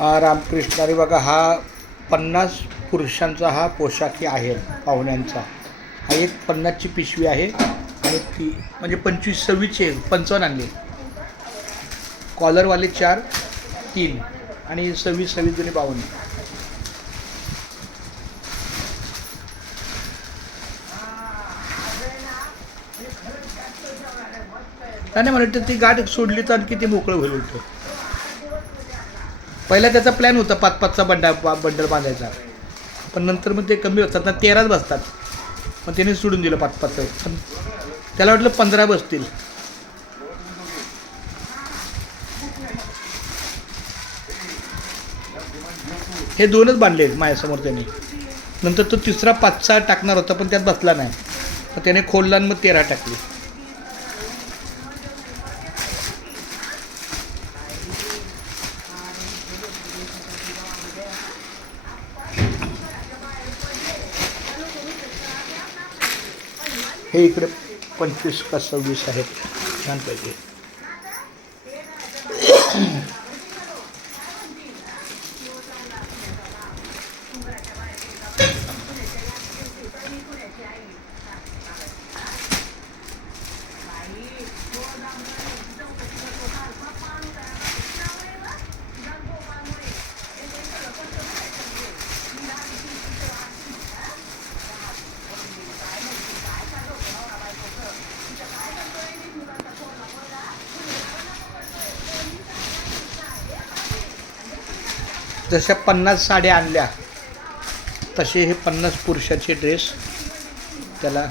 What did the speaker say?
रामकृष्ण अरे बघा, हा 50 पुरुषांचा हा पोशाखी आहे पाहुण्यांचा. हा एक 50ची पिशवी आहे आणि ती म्हणजे 25 26चे 55 आणले. कॉलरवाले 4 3 आणि 26 26 जुने 52. नाही मला वाटतं ती गाठ सोडली तर आणखी ते मोकळं होईल उलटं. पहिला त्याचा प्लॅन होता 5-5चा बंडल बांधायचा, पण नंतर मग ते कमी होतात ना, 13च बसतात. मग त्याने सोडून दिलं 5-5चं, पण त्याला वाटलं 15 बसतील. हे 2च बांधले माझ्यासमोर त्याने. नंतर तो तिसरा 5चा टाकणार होता पण त्यात बसला नाही, मग त्याने खोलला आणि मग 13 टाकली. हे इकडे 25 का 26 आहेत, छानपैकी. जशा 50 साड्या आणल्या तसे हे 50 पुरुषाचे ड्रेस त्याला